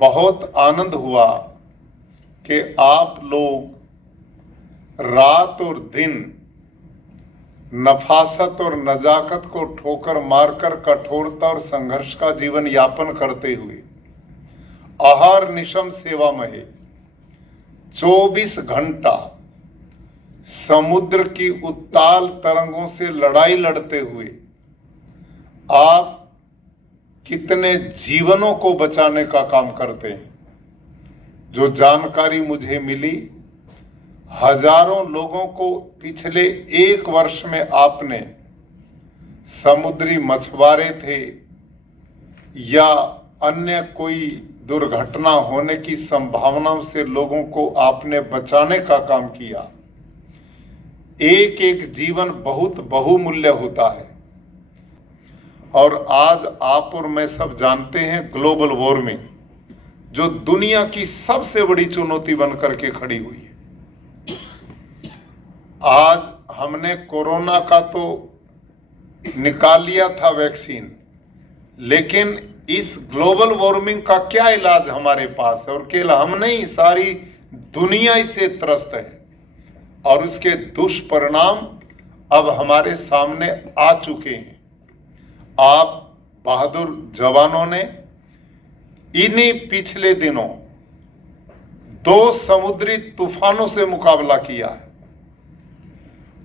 बहुत आनंद हुआ कि आप लोग रात और दिन नफासत और नजाकत को ठोकर मारकर कठोरता और संघर्ष का जीवन यापन करते हुए आहार निशम सेवा में 24 घंटा समुद्र की उत्ताल तरंगों से लड़ाई लड़ते हुए आप कितने जीवनों को बचाने का काम करते हैं। जो जानकारी मुझे मिली, हजारों लोगों को पिछले 1 वर्ष में आपने समुद्री मछुआरे थे या अन्य कोई दुर्घटना होने की संभावनाओं से लोगों को आपने बचाने का काम किया। एक एक जीवन बहुत बहुमूल्य होता है और आज आप और मैं सब जानते हैं ग्लोबल वार्मिंग जो दुनिया की सबसे बड़ी चुनौती बनकर के खड़ी हुई है। आज हमने कोरोना का तो निकाल लिया था वैक्सीन, लेकिन इस ग्लोबल वार्मिंग का क्या इलाज हमारे पास है? और केवल हम नहीं, सारी दुनिया इससे त्रस्त है और उसके दुष्परिणाम अब हमारे सामने आ चुके हैं। आप बहादुर जवानों ने इन्हीं पिछले दिनों 2 समुद्री तूफानों से मुकाबला किया है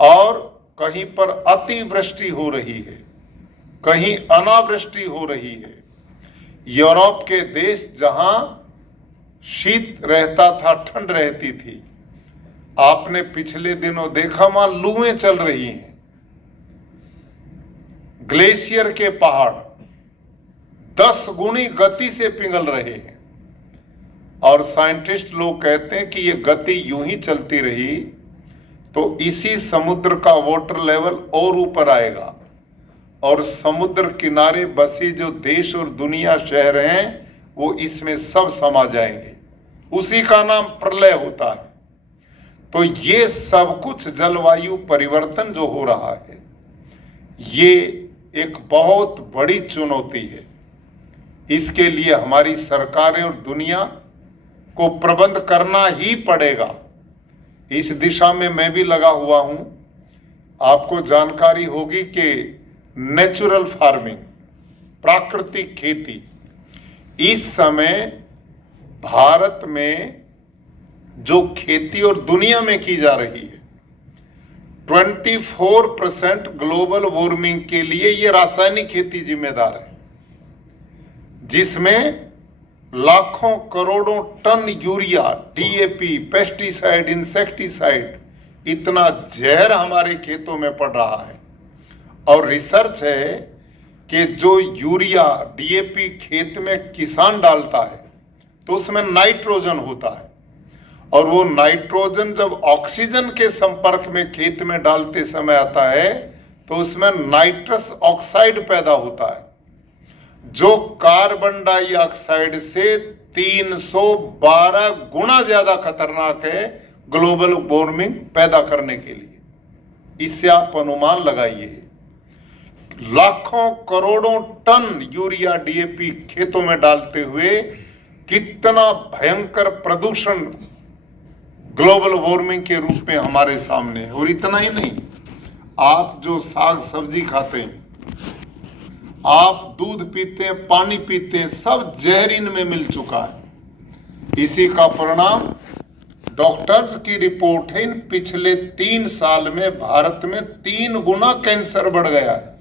और कहीं पर अतिवृष्टि हो रही है, कहीं अनावृष्टि हो रही है। यूरोप के देश जहां शीत रहता था, ठंड रहती थी, आपने पिछले दिनों देखा वहां लूएं चल रही हैं। ग्लेशियर के पहाड़ 10 गुनी गति से पिघल रहे हैं और साइंटिस्ट लोग कहते हैं कि ये गति यूं ही चलती रही तो इसी समुद्र का वाटर लेवल और ऊपर आएगा और समुद्र किनारे बसी जो देश और दुनिया शहर हैं वो इसमें सब समा जाएंगे। उसी का नाम प्रलय होता है। तो ये सब कुछ जलवायु परिवर्तन जो हो रहा है, ये एक बहुत बड़ी चुनौती है। इसके लिए हमारी सरकारें और दुनिया को प्रबंध करना ही पड़ेगा। इस दिशा में मैं भी लगा हुआ हूं। आपको जानकारी होगी कि नेचुरल फार्मिंग, प्राकृतिक खेती, इस समय भारत में जो खेती और दुनिया में की जा रही है, 24% ग्लोबल वार्मिंग के लिए ये रासायनिक खेती जिम्मेदार है, जिसमें लाखों करोड़ों ton urea, DAP, pesticide, insecticide, इतना जहर हमारे खेतों में पड़ रहा है। और रिसर्च है कि जो यूरिया, डीएपी खेत में किसान डालता है तो उसमें नाइट्रोजन होता है और वो नाइट्रोजन जब ऑक्सीजन के संपर्क में खेत में डालते समय आता है तो उसमें नाइट्रस ऑक्साइड पैदा होता है जो कार्बन डाइऑक्साइड से 312 गुना ज्यादा खतरनाक है ग्लोबल वार्मिंग पैदा करने के लिए। इससे आप अनुमान लगाइए, लाखों करोड़ों टन यूरिया, डीएपी खेतों में डालते हुए कितना भयंकर प्रदूषण ग्लोबल वार्मिंग के रूप में हमारे सामने है। और इतना ही नहीं, आप जो साग सब्जी खाते हैं, आप दूध पीते हैं, पानी पीते हैं, सब जहर इनमें मिल चुका है। इसी का परिणाम डॉक्टर्स की रिपोर्ट है, इन पिछले 3 साल में भारत में 3 गुना कैंसर बढ़ गया है।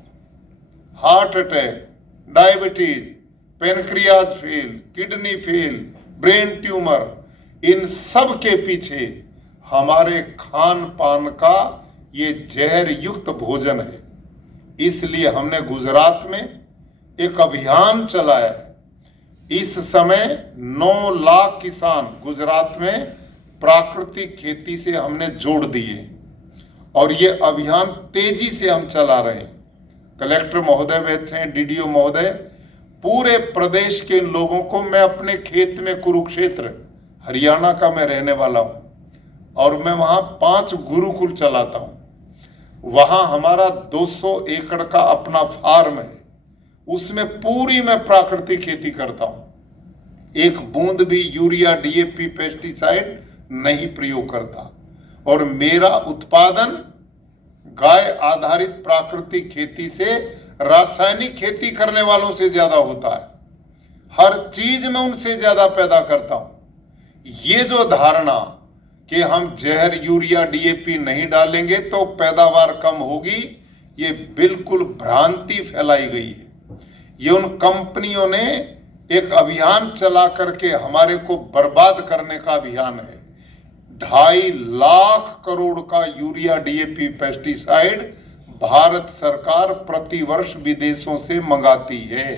Heart attack, diabetes, pancreas fail, kidney fail, brain tumour, इन सब के पीछे हमारे खान पान का ये जहर युक्त भोजन है। इसलिए हमने गुजरात में एक अभियान चलाया है। इस समय 9 लाख किसान गुजरात में प्राकृतिक खेती से हमने जोड़ दिए और ये अभियान तेजी से हम चला रहे हैं। कलेक्टर महोदय बैठे हैं, डीडीओ महोदय, पूरे प्रदेश के लोगों को मैं अपने खेत में, कुरुक्षेत्र हरियाणा का मैं रहने वाला हूं और मैं वहां 5 गुरुकुल चलाता हूं। वहां हमारा 200 एकड़ का अपना फार्म है, उसमें पूरी मैं प्राकृतिक खेती करता हूं। एक बूंद भी यूरिया डीएपी पेस्टिसाइड नहीं प्रयोग करता। और मेरा उत्पादन गाय आधारित प्राकृतिक खेती से रासायनिक खेती करने वालों से ज्यादा होता है। हर चीज में उनसे ज्यादा पैदा करता हूं। ये जो धारणा कि हम जहर यूरिया डीएपी नहीं डालेंगे तो पैदावार कम होगी, ये बिल्कुल भ्रांति फैलाई गई है। ये उन कंपनियों ने एक अभियान चला करके हमारे को बर्बाद करने का अभियान है। 2.5 लाख करोड़ का यूरिया डीएपी पेस्टिसाइड भारत सरकार प्रतिवर्ष विदेशों से मंगाती है।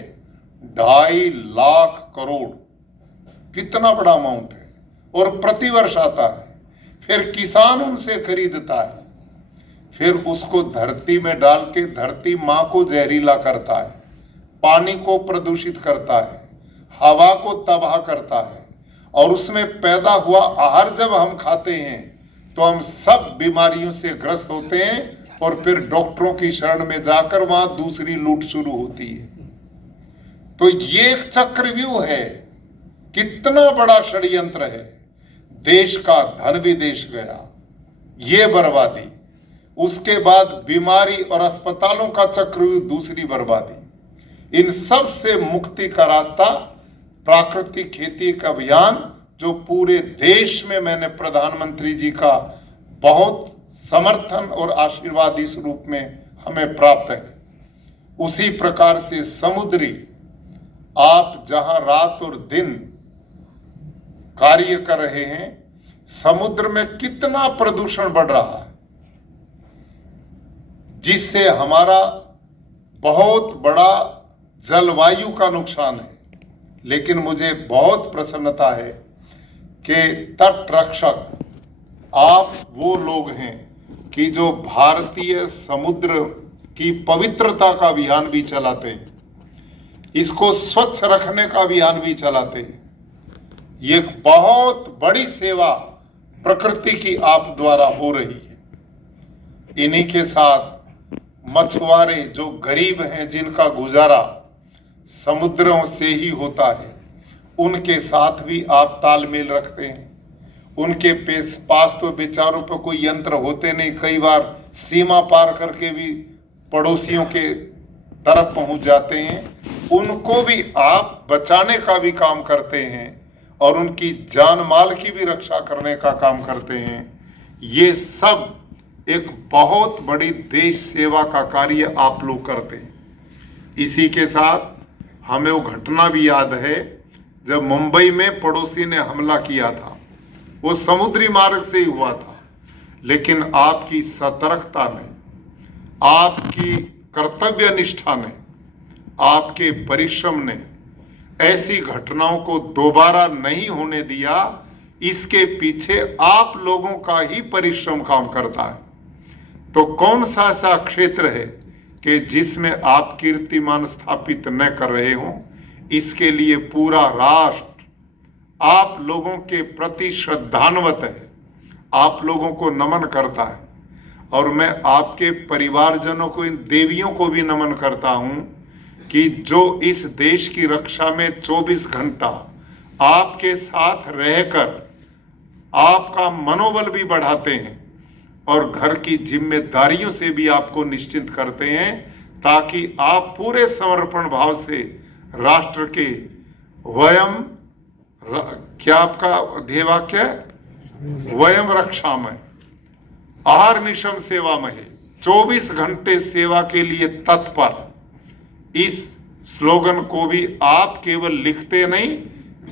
2.5 लाख करोड़ कितना बड़ा अमाउंट है, और प्रतिवर्ष आता है। फिर किसान उनसे खरीदता है, फिर उसको धरती में डाल के धरती मां को जहरीला करता है, पानी को प्रदूषित करता है, हवा को तबाह करता है, और उसमें पैदा हुआ आहार जब हम खाते हैं तो हम सब बीमारियों से ग्रस्त होते हैं, और फिर डॉक्टरों की शरण में जाकर वहां दूसरी लूट शुरू होती है। तो ये एक चक्रव्यूह है, कितना बड़ा षड्यंत्र है। देश का धन भी देश गया, ये बर्बादी, उसके बाद बीमारी और अस्पतालों का चक्रव्यूह, दूसरी बर्बादी। इन सब से मुक्ति का रास्ता प्राकृतिक खेती का अभियान, जो पूरे देश में मैंने प्रधानमंत्री जी का बहुत समर्थन और आशीर्वाद इस रूप में हमें प्राप्त है। उसी प्रकार से समुद्री, आप जहां रात और दिन कार्य कर रहे हैं, समुद्र में कितना प्रदूषण बढ़ रहा है, जिससे हमारा बहुत बड़ा जलवायु का नुकसान है। लेकिन मुझे बहुत प्रसन्नता है कि तट रक्षक आप वो लोग हैं कि जो भारतीय समुद्र की पवित्रता का अभियान भी चलाते हैं, इसको स्वच्छ रखने का अभियान भी चलाते हैं। ये एक बहुत बड़ी सेवा प्रकृति की आप द्वारा हो रही है। इन्हीं के साथ मछुआरे जो गरीब हैं, जिनका गुजारा समुद्रों से ही होता है, उनके साथ भी आप तालमेल रखते हैं। उनके पास तो बेचारों पर कोई यंत्र होते नहीं, कई बार सीमा पार करके भी पड़ोसियों के तरफ पहुंच जाते हैं। उनको भी आप बचाने का भी काम करते हैं और उनकी जान माल की भी रक्षा करने का काम करते हैं। ये सब एक बहुत बड़ी देश सेवा का कार्य आप लोग करते हैं। इसी के साथ हमें वो घटना भी याद है जब मुंबई में पड़ोसी ने हमला किया था। वो समुद्री मार्ग से ही हुआ था, लेकिन आपकी सतर्कता ने, आपकी कर्तव्य निष्ठा ने, आपके परिश्रम ने ऐसी घटनाओं को दोबारा नहीं होने दिया। इसके पीछे आप लोगों का ही परिश्रम काम करता है। तो कौन सा ऐसा क्षेत्र है कि जिसमें आप कीर्तिमान स्थापित न कर रहे हो? इसके लिए पूरा राष्ट्र आप लोगों के प्रति श्रद्धान्वित है, आप लोगों को नमन करता है। और मैं आपके परिवारजनों को, इन देवियों को भी नमन करता हूं कि जो इस देश की रक्षा में 24 घंटा आपके साथ रहकर आपका मनोबल भी बढ़ाते हैं और घर की जिम्मेदारियों से भी आपको निश्चिंत करते हैं, ताकि आप पूरे समर्पण भाव से राष्ट्र के वयम, क्या आपका ध्येय वाक्य है? वयम रक्षा में, आर्निशम सेवा में, 24 घंटे सेवा के लिए तत्पर। इस स्लोगन को भी आप केवल लिखते नहीं,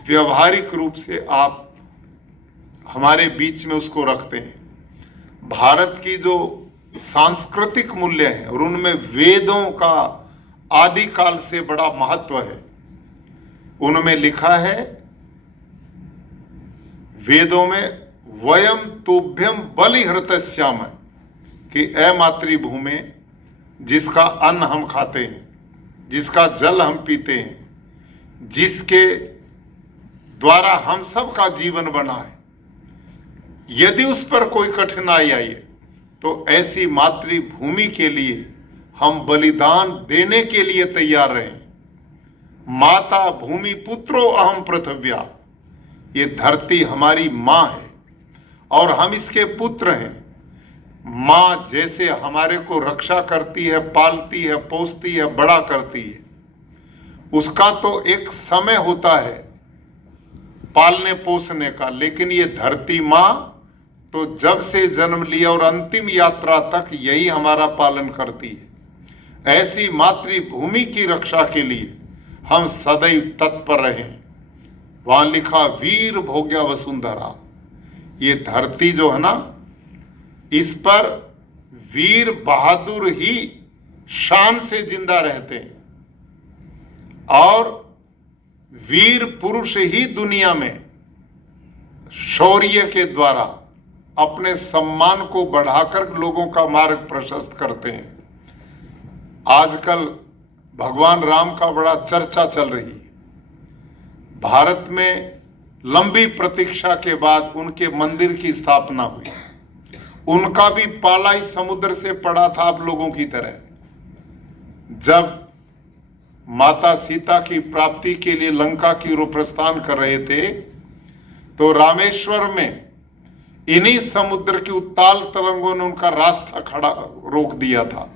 व्यवहारिक रूप से आप हमारे बीच में उसको रखते हैं। भारत की जो सांस्कृतिक मूल्य हैं और उनमें वेदों का आदिकाल से बड़ा महत्व है। उनमें लिखा है वेदों में, वयम तुभ्यम बलिहृतस्याम, कि ए मातृभूमि, जिसका अन्न हम खाते हैं, जिसका जल हम पीते हैं, जिसके द्वारा हम सब का जीवन बना है, यदि उस पर कोई कठिनाई आई है तो ऐसी मातृभूमि के लिए हम बलिदान देने के लिए तैयार रहें। माता भूमि पुत्रो अहम पृथिव्या, ये धरती हमारी माँ है और हम इसके पुत्र हैं। माँ जैसे हमारे को रक्षा करती है, पालती है, पोसती है, बड़ा करती है, उसका तो एक समय होता है पालने पोसने का, लेकिन ये धरती माँ तो जब से जन्म लिया और अंतिम यात्रा तक यही हमारा पालन करती है। ऐसी मातृभूमि की रक्षा के लिए हम सदैव तत्पर रहें। वहां लिखा वीर भोग्या वसुंधरा, ये धरती जो है ना, इस पर वीर बहादुर ही शान से जिंदा रहते हैं और वीर पुरुष ही दुनिया में शौर्य के द्वारा अपने सम्मान को बढ़ाकर लोगों का मार्ग प्रशस्त करते हैं। आजकल भगवान राम का बड़ा चर्चा चल रही है। भारत में लंबी प्रतीक्षा के बाद उनके मंदिर की स्थापना हुई। उनका भी पाला इस समुद्र से पड़ा था आप लोगों की तरह। जब माता सीता की प्राप्ति के लिए लंका की ओर प्रस्थान कर रहे थे तो रामेश्वर में इन्हीं समुद्र की उत्ताल तरंगों ने उनका रास्ता खड़ा रोक दिया था।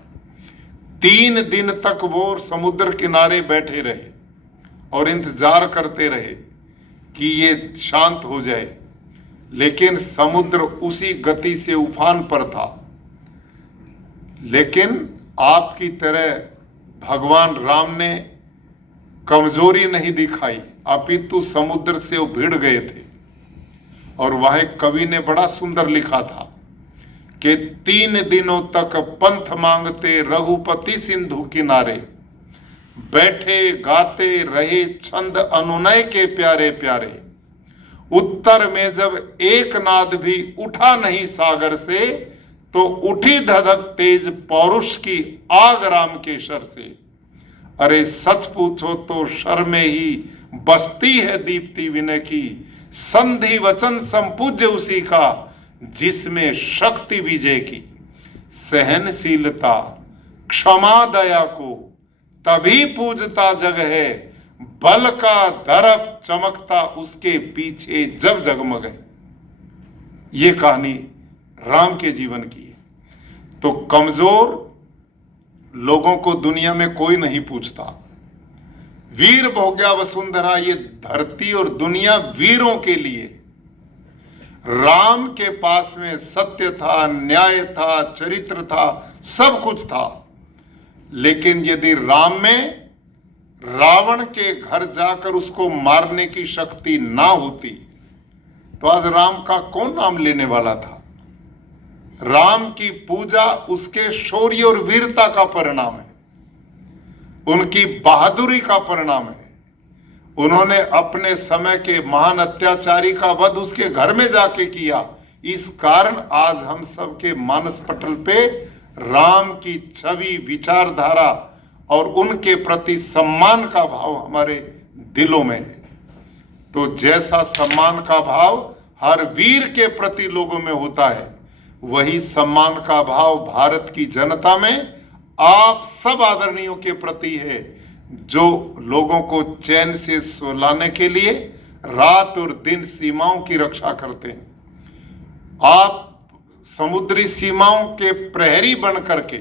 3 दिन तक वो समुद्र किनारे बैठे रहे और इंतजार करते रहे कि ये शांत हो जाए, लेकिन समुद्र उसी गति से उफान पर था। लेकिन आपकी तरह भगवान राम ने कमजोरी नहीं दिखाई, अपितु समुद्र से वो भिड़ गए थे। और वह कवि ने बड़ा सुंदर लिखा था कि 3 दिनों तक पंथ मांगते रघुपति सिंधु किनारे, बैठे गाते रहे छंद अनुनय के प्यारे प्यारे। उत्तर में जब एक नाद भी उठा नहीं सागर से, तो उठी धधक तेज पौरुष की आग राम के शर से। अरे सच पूछो तो शर में ही बसती है दीप्ति विनय की, संधि वचन संपूज्य उसी का जिसमें शक्ति विजय की। सहनशीलता क्षमा दया को तभी पूजता जग है, बल का दरप चमकता उसके पीछे जब जगमग है। ये कहानी राम के जीवन की है। तो कमजोर लोगों को दुनिया में कोई नहीं पूछता। वीर भोग्या वसुंधरा, ये धरती और दुनिया वीरों के लिए। राम के पास में सत्य था, न्याय था, चरित्र था, सब कुछ था। लेकिन यदि राम में रावण के घर जाकर उसको मारने की शक्ति ना होती तो आज राम का कौन नाम लेने वाला था। राम की पूजा उसके शौर्य और वीरता का परिणाम है, उनकी बहादुरी का परिणाम है। उन्होंने अपने समय के महान अत्याचारी का वध उसके घर में जाके किया। इस कारण आज हम सब के मानस पटल पे राम की छवि, विचारधारा और उनके प्रति सम्मान का भाव हमारे दिलों में है। तो जैसा सम्मान का भाव हर वीर के प्रति लोगों में होता है, वही सम्मान का भाव भारत की जनता में आप सब आदरणीयों के प्रति है, जो लोगों को चैन से सुलाने के लिए रात और दिन सीमाओं की रक्षा करते हैं। आप समुद्री सीमाओं के प्रहरी बन करके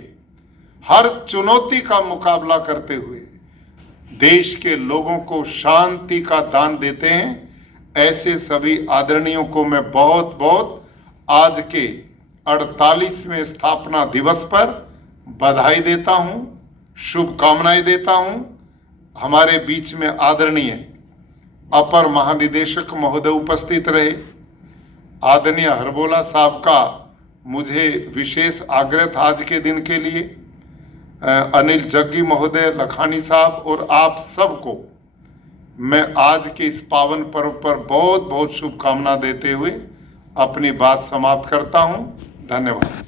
हर चुनौती का मुकाबला करते हुए देश के लोगों को शांति का दान देते हैं। ऐसे सभी आदरणीयों को मैं बहुत बहुत आज के 48वें स्थापना दिवस पर बधाई देता हूं, शुभकामनाएं देता हूं। हमारे बीच में आदरणीय अपर महानिदेशक महोदय उपस्थित रहे। आदरणीय हरबोला साहब का मुझे विशेष आग्रह था आज के दिन के लिए। अनिल जग्गी महोदय, लखानी साहब और आप सबको मैं आज के इस पावन पर्व पर बहुत बहुत शुभकामना देते हुए अपनी बात समाप्त करता हूं। धन्यवाद।